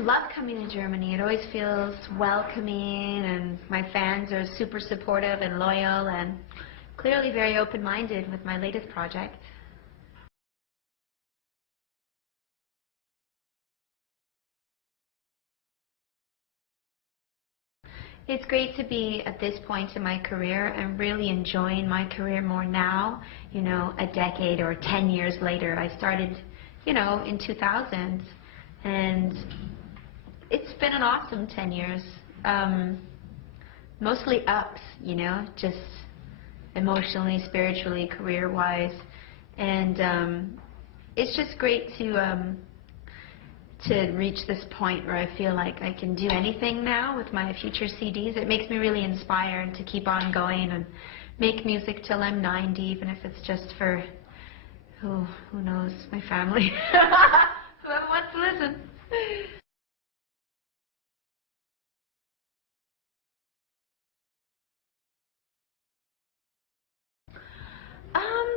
love coming to Germany. It always feels welcoming, and my fans are super supportive and loyal, and clearly very open-minded with my latest project. It's great to be at this point in my career. I'm really enjoying my career more now, you know, a decade or 10 years later. I started, you know, in 2000, and it's been an awesome 10 years. Mostly ups, you know, just emotionally, spiritually, career-wise. And it's just great to reach this point where I feel like I can do anything now with my future CDs. It makes me really inspired to keep on going and make music till I'm 90, even if it's just for, who knows, my family. Whoever wants to listen.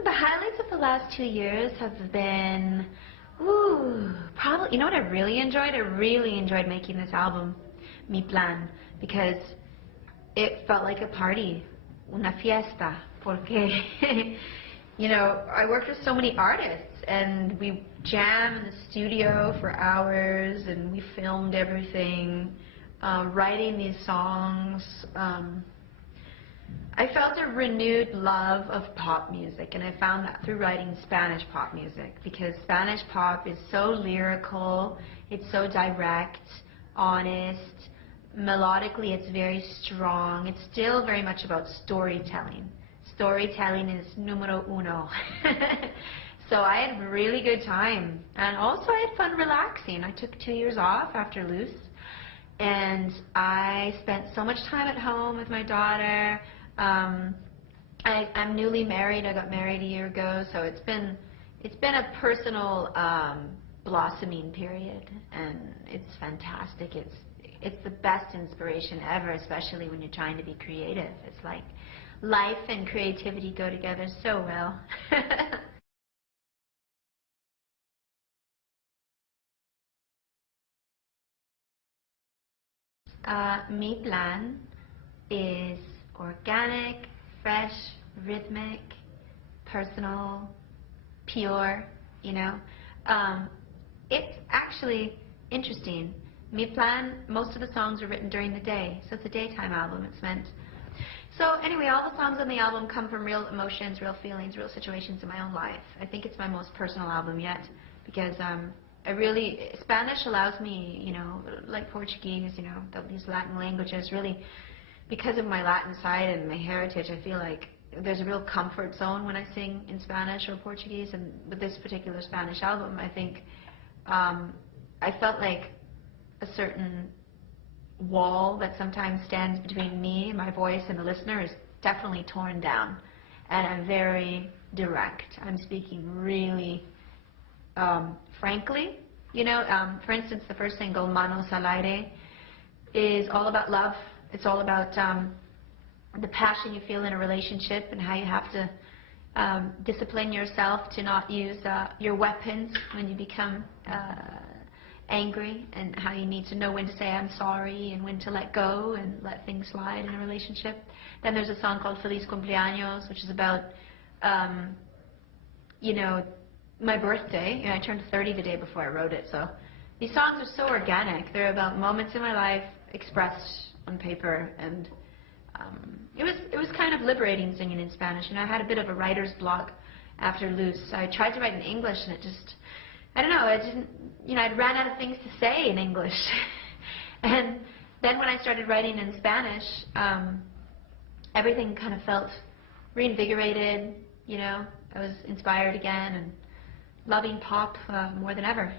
The highlights of the last 2 years have been, probably, you know what I really enjoyed? I really enjoyed making this album, Mi Plan, because it felt like a party, una fiesta, porque, you know, I worked with so many artists, and we jam in the studio for hours, and we filmed everything, writing these songs. I felt a renewed love of pop music, and I found that through writing Spanish pop music, because Spanish pop is so lyrical, it's so direct, honest, melodically it's very strong. It's still very much about storytelling. Storytelling is numero uno. So I had a really good time, and also I had fun relaxing. I took 2 years off after Loose, and I spent so much time at home with my daughter. I'm newly married. I got married a year ago, so it's been a personal blossoming period, and it's fantastic. It's the best inspiration ever, especially when you're trying to be creative. It's like life and creativity go together so well. Mi Plan is organic, fresh, rhythmic, personal, pure, you know. It's actually interesting. Mi Plan, most of the songs are written during the day, so it's a daytime album, it's meant. So anyway, all the songs on the album come from real emotions, real feelings, real situations in my own life. I think it's my most personal album yet, because Spanish allows me, you know, like Portuguese, you know, these Latin languages, really, because of my Latin side and my heritage, I feel like there's a real comfort zone when I sing in Spanish or Portuguese, and with this particular Spanish album, I think I felt like a certain wall that sometimes stands between me, my voice, and the listener is definitely torn down, and I'm very direct. I'm speaking really frankly, you know. For instance, the first single, Manos al Aire, is all about love. It's all about the passion you feel in a relationship, and how you have to discipline yourself to not use your weapons when you become angry, and how you need to know when to say I'm sorry and when to let go and let things slide in a relationship. Then there's a song called Feliz Cumpleaños, which is about, you know, my birthday. You know, I turned 30 the day before I wrote it, so these songs are so organic. They're about moments in my life expressed on paper, and it was kind of liberating singing in Spanish. And I had a bit of a writer's block after Loose. I tried to write in English, and it just, I don't know, it didn't, you know, I'd ran out of things to say in English. And then when I started writing in Spanish, everything kind of felt reinvigorated, you know. I was inspired again and loving pop more than ever.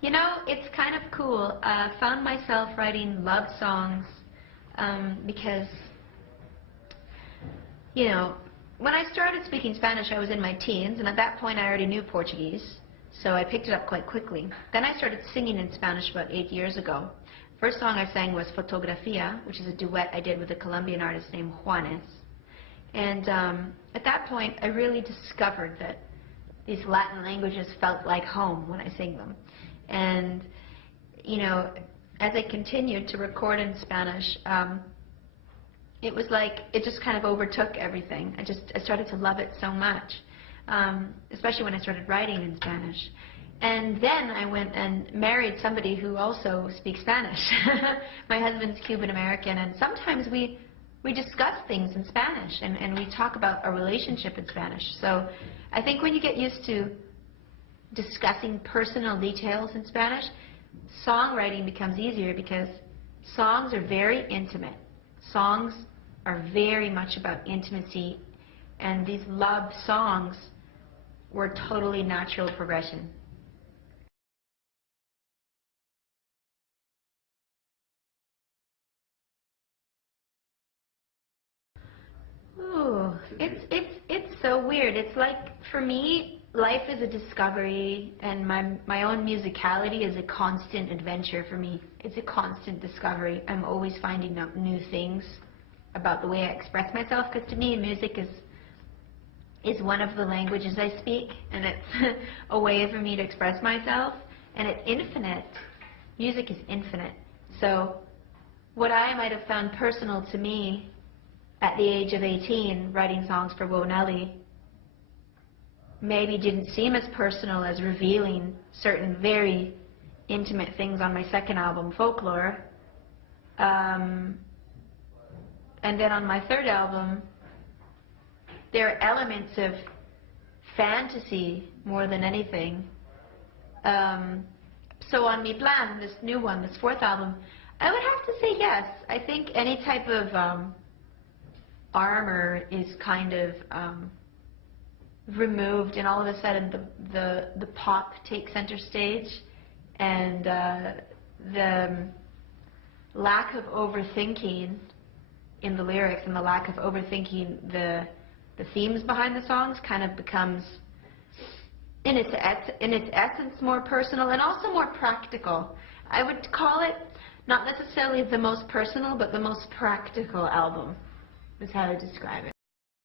You know, it's kind of cool. I found myself writing love songs because, you know, when I started speaking Spanish, I was in my teens, and at that point I already knew Portuguese, so I picked it up quite quickly. Then I started singing in Spanish about 8 years ago. First song I sang was Fotografia, which is a duet I did with a Colombian artist named Juanes. And at that point, I really discovered that these Latin languages felt like home when I sing them. And, you know, as I continued to record in Spanish, it was like it just kind of overtook everything. I started to love it so much, especially when I started writing in Spanish. And then I went and married somebody who also speaks Spanish. My husband's Cuban American, and sometimes we discuss things in Spanish, and we talk about our relationship in Spanish. So I think when you get used to discussing personal details in Spanish, songwriting becomes easier, because songs are very intimate. Songs are very much about intimacy, and these love songs were totally natural progression. Ooh, it's so weird. It's like, for me, life is a discovery, and my own musicality is a constant adventure for me. It's a constant discovery. I'm always finding out new things about the way I express myself, because to me, music is one of the languages I speak, and it's a way for me to express myself, and it's infinite. Music is infinite. So what I might have found personal to me at the age of 18, writing songs for Nelly, maybe didn't seem as personal as revealing certain very intimate things on my second album, Folklore. And then on my third album, there are elements of fantasy more than anything. So on Mi Plan, this new one, this fourth album, I would have to say yes. I think any type of armor is kind of removed, and all of a sudden the pop takes center stage, and the lack of overthinking in the lyrics and the lack of overthinking the themes behind the songs kind of becomes, in its essence, more personal and also more practical. I would call it not necessarily the most personal, but the most practical album is how to describe it.